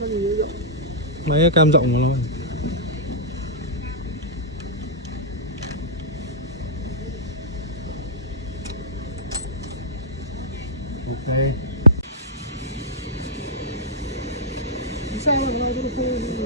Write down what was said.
Lấy cái cam rộng mà. Ok. Xe mà nó không